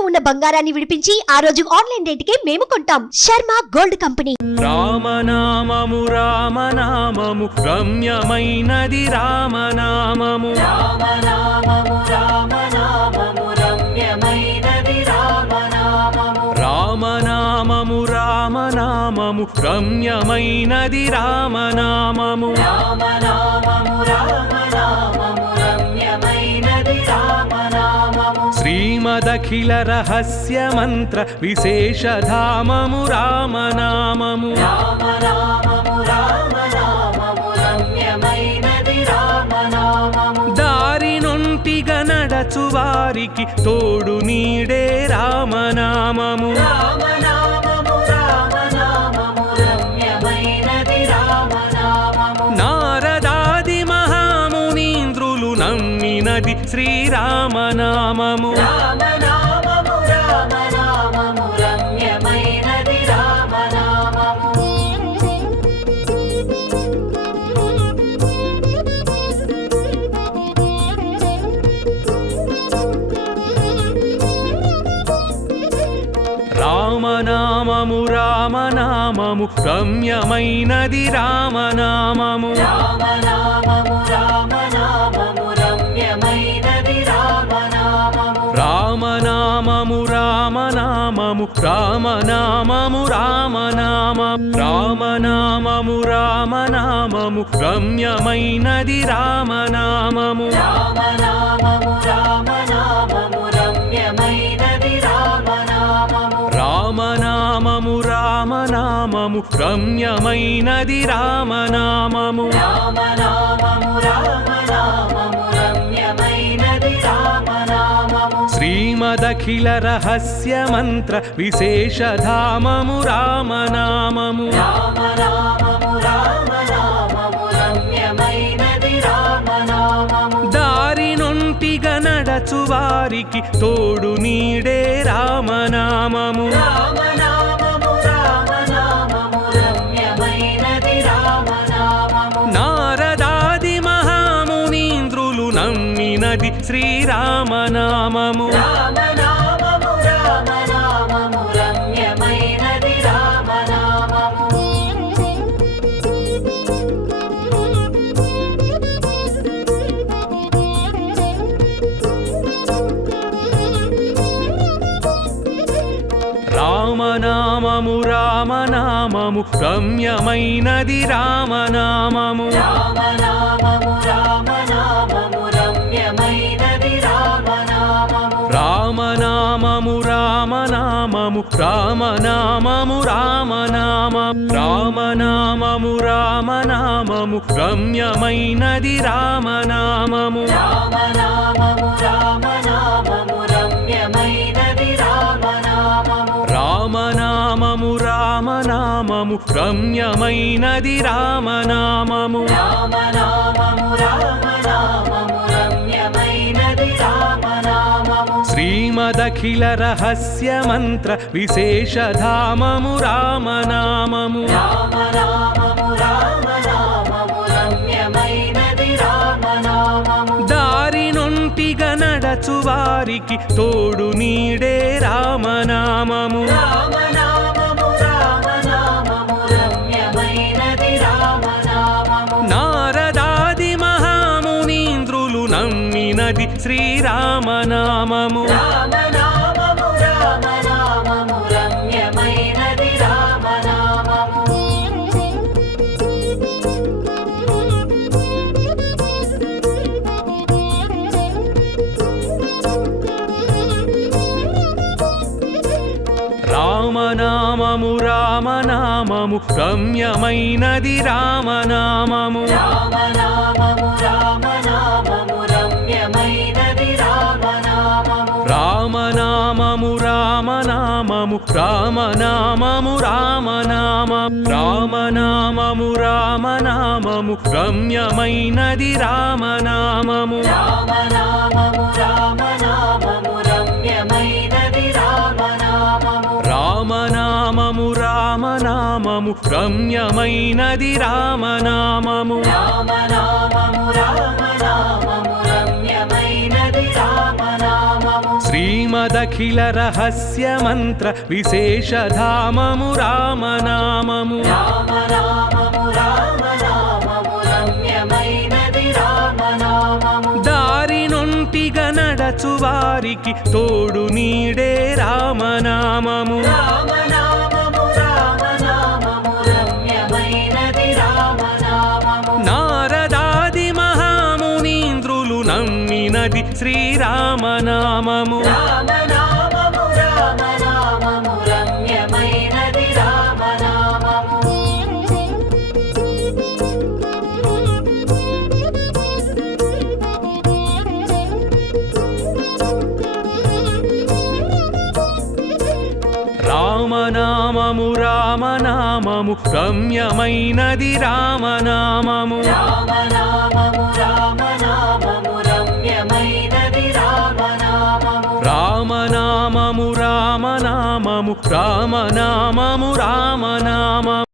తాకట్టులో ఉన్న బంగారాన్ని విడిపించి ఆ రోజు ఆన్లైన్ రేటుకే మేము కొంటాం. Sharma gold company. రామనామము రామనామము రమ్యమైనది రామనామము. రామనామము రామనామము రమ్యమైనది రామనామము. రామనామము రామనామము రమ్యమైనది రామనామము. రామనామము రామనామము రమ్యమైనది రామనామము. శ్రీమదఖిల రహస్య మంత్ర విశేషధామము రామనామము. రామనామము రామనామము రమ్యమైనది రామనామము. దారి నొంటిగా నడచు వారికి తోడు నీడే రామనామము. రామనామము రామనామము రమ్యమైనది రామనామము. నారదాది మహామునీంద్రులు నమ్మినది శ్రీరామనామము. రామనామము రామనామము రమ్యమైనది రామనామము. రామనామము రామనామము రమ్యమైనది రామనామము. రామనామము రామనామము రమ్యమైనది రామనామము. రామనామము రామనామము రామనామము రామనామం. రామనామము రామనామము రమ్యమైనది రామనామము. రామనామము రామనామము రమ్యమైనది రామనామము. రామనామము రామనామము రమ్యమైనది రామనామము. రామనామము రామనామము రమ్యమైనది రామనామము. శ్రీమదఖిల రహస్య మంత్ర విశేషధామము రామనామము. రామనామము రామనామము రమ్యమైనది రామనామము. దారి నొంటిగా నడచు వారికి తోడు నీడే రామనామము. రామనామము రామనామము రమ్యమైనది రామనామము. నారదాది మహామునీంద్రులు నమ్మినది శ్రీరామనామము. రామనామము రామనామము రమ్యమైనది రామనామము. రామనామము రామనామము రమ్యమైనది రామనామము. రామనామము రామనామము రమ్యమైనది రామనామము. రామనామము రామనామము రామనామము రామనామం. రామనామము రామనామము రమ్యమైనది రామనామము. రామనామము రామనామము రమ్యమైనది రామనామము. రామనామము రామనామము రమ్యమైనది రామనామము. రామనామము రామనామము రమ్యమైనది రామనామము. శ్రీమదఖిల రహస్య మంత్ర విశేషధామము రామనామము. రామనామము రామనామము రమ్యమైనది రామనామము. దారి నొంటిగా నడచు వారికి తోడు నీడే రామనామము. రామనామము రామనామము రమ్యమైనది రామనామము. నారదాది మహామునీంద్రులు నమ్మినది శ్రీరామనామము. రామనామము రామనామము రమ్యమైనది రామనామము. రామనామము రామనామము రమ్యమైనది రామనామము. రామనామము రామనామము రమ్యమైనది రామనామము. రామనామము రామనామము రామనామము రామనామం. రామనామము రామనామము రమ్యమైనది రామనామము. రామనామము రామనామము రమ్యమైనది రామనామము. రామనామము రామనామము రమ్యమైనది రామనామము. రామనామము రామనామము రమ్యమైనది రామనామము. శ్రీమదఖిల రహస్య మంత్ర విశేషధామము రామనామము రామనామము రామనామము రమ్యమైనది రామనామము దారి నొంటిగా నడచు వారికి తోడు నీడే రామనామము రామనామము రామనామము రమ్యమైనది రామనామము నారదాది మహామునీంద్రులు నమ్మినది శ్రీరామనామము రామనామము రామనామము రమ్యమైనది రామనామము రామనామము రామనామము రమ్యమైనది రామనామము రామనామము రామనామము రమ్యమైనది రామనామము రామనామము రామనామము రామనామము రామనామము